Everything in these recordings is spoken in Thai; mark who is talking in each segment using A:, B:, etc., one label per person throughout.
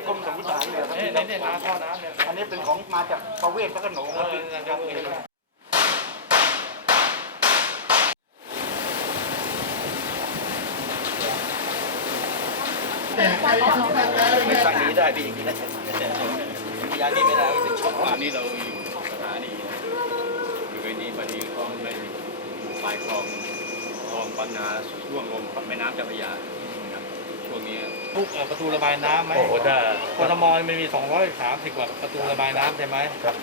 A: กรมสมุทรสาครเนี่ยน้ำท่อน้ำเนี่ยอันนี้เป็นของมาจากประเวศพระโขนง
B: ไม่ฟังนี้ได้ดีนะยานี้ไม่ได้เป็นช่อง
C: อันนี้เราอยู่สถานีอยู่ในนี้พอดีคลองในปลายคลองปัญนาช่วงลงแม่น้ำเจ้าพระยาช่วงนี้
D: ทุกประตูระบายน้ำไหม
C: โอ้โหถ้าก
D: ทมมันมี230กว่าประตูระบายน้ำใช่ไหมครับ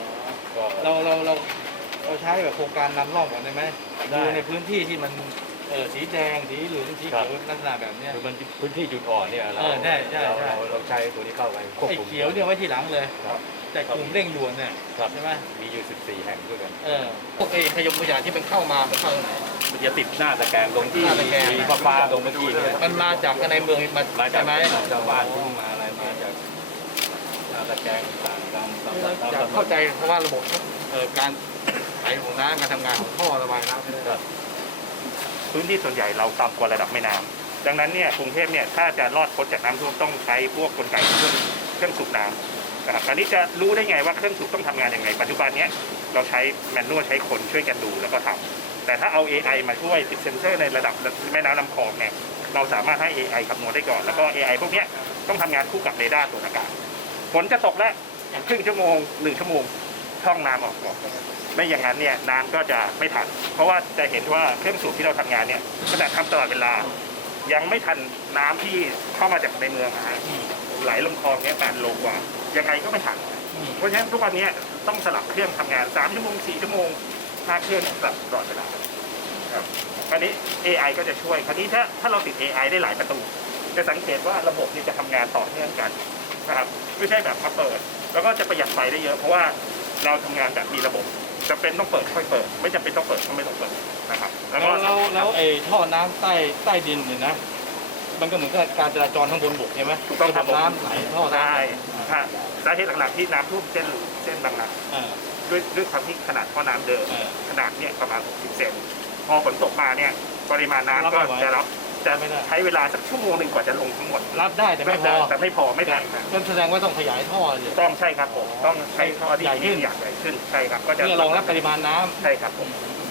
D: เราใช้แบบโครงการนำร่องก่อนได้ไหมดูในพื้นที่ที่มันสีแดงสีเหลืองสีเขียวลักษณะแบบนี้
C: คือมันพื้นที่จุดอ่อนเนี่ยเราใช้ตัวนี้เข้าไปควบคุม
D: ไอ้เขียวเนี่ยไว้ทีหลังเลยแต่กลุ่มเร่งด่วนเนี่ยใช่ไหม
C: มีอยู่14แห่งด้วยกัน
D: พวกไอ้ขยมขยะที่มันเข้ามามันเข้าไหน
C: มันจะติดหน้าตะแกรงตรงที่มีฟ้าตรงเมื่อกี้
D: มันมาจากในเมือง
C: มาจาก
D: ไหม
C: ชาวบ้านที่มาอะไรมาจากหน้าตะแกรงต่าง
D: อยากเข้าใจเพราะว่าระบบการไหลของน้ำการทำงานของท่อระบายน้ำ
E: พื้นที่ส่วนใหญ่เราต่ำกว่าระดับแม่น้ำดังนั้นเนี่ยกรุงเทพเนี่ยถ้าจะรอดพ้นจากน้ำท่วมต้องใช้พวกกลไกเครื่องสูบน้ำนะครับอันนี้จะรู้ได้ไงว่าเครื่องสูบต้องทำงานยังไงปัจจุบันนี้เราใช้แมนนวลใช้คนช่วยกันดูแล้วก็ทำแต่ถ้าเอา AI มาช่วยติดเซ็นเซอร์ในระดับแม่น้ำลำคลองเนี่ยเราสามารถให้ AI คำนวณได้ก่อนแล้วก็ AI พวกนี้ต้องทำงานคู่กับเรดาร์ตรวจอากาศฝนจะตกแล้วครึ่งชั่วโมง1 ชั่วโมงช่องน้ำออกก่อนไม่อย่างนั้นเนี่ยน้ำก็จะไม่ทันเพราะว่าจะเห็นว่าเครื่องสูบที่เราทำงานเนี่ยขนาดทำตลอดเวลายังไม่ทันน้ำที่เข้ามาจากในเมืองไหลลงคลองเนี่ย8 โลกว่ายังไงก็ไม่ทันเพราะฉะนั้นทุกวันนี้ต้องสลับเครื่องทำงาน3 ชั่วโมง4 ชั่วโมง5 เครื่องสลับตลอดเวลาครับคราวนี้ AI ก็จะช่วยคราวนี้ถ้าเราติด AI ได้หลายประตูจะสังเกตว่าระบบนี้จะทำงานต่อเนื่องกันนะครับไม่ใช่แบบมาเปิดแล้วก็จะประหยัดไฟได้เยอะเพราะว่าเราทำงานแบบมีระบบจำเป็นต้องเปิดค่อยเปิดไม่จำเป็นต้องเปิดก็ไม่ต้องเปิดนะครับ
D: แล้วไอ้ท่อน้ำใต้ดินเนี่ยนะมันก็เหมือนกับการจราจรข้างบนบกใช่ไหม
E: ต้อง
D: ทำน้ำไหลท่อ
E: ได้สาเหตุหลักๆที่น้ำท่วมเส้นบางนาด้วยความที่ขนาดท่อน้ำเดิมขนาดเนี่ยประมาณ60 เซนพอฝนตกมาเนี่ยปริมาณน้ำก็จะใช้เวลาสักชั่วโมงหนึ่งกว่าจะลงทั้งหมด
D: รับได้แต่ไม่
E: พอไม่ทัน
D: ก็แสดงว่าต้องขยายท่อเลย
E: ต้องใช่ครับผมต้องใช้ท่อที่ใหญ่ขึ้นใช่ครับก็จะ
D: เพื่อรองรับปริมาณน้ำ
E: ใช่ครับผม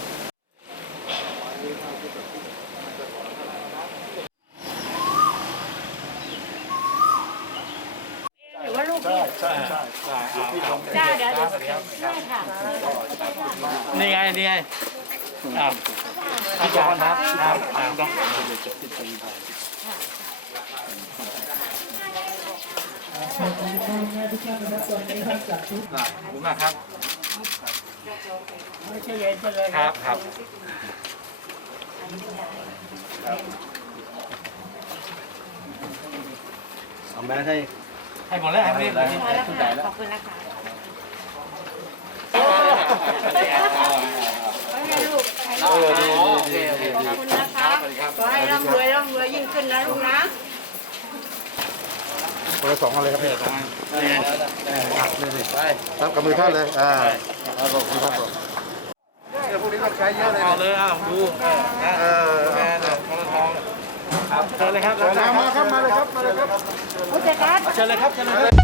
F: หรือว่าลูกพี่
A: ใช่
F: เดี๋ยวใช่ค่ะ
D: นี่ไงพี่จอนครับต้องขอบคุณมากครับครับ
B: เอาแม่ให้
D: หมดแล้วให้
F: ขอบคุณนะคะขอบคุณนะคะขอให้ร่ำรวยยิ่งขึ้นนะลูกนะ
A: คนละ2 อะไรครับพี่ไปรับกับมือท่านเลยขอบคุณครับผมพวกนี้ต้องใช้เยอะเลย
D: เอาเลยดูแม่คนละทองครับเชิญเลยครับ
A: มาครับมาเลยครับ
F: ผู้จัดการ
D: เชิญเลยครับ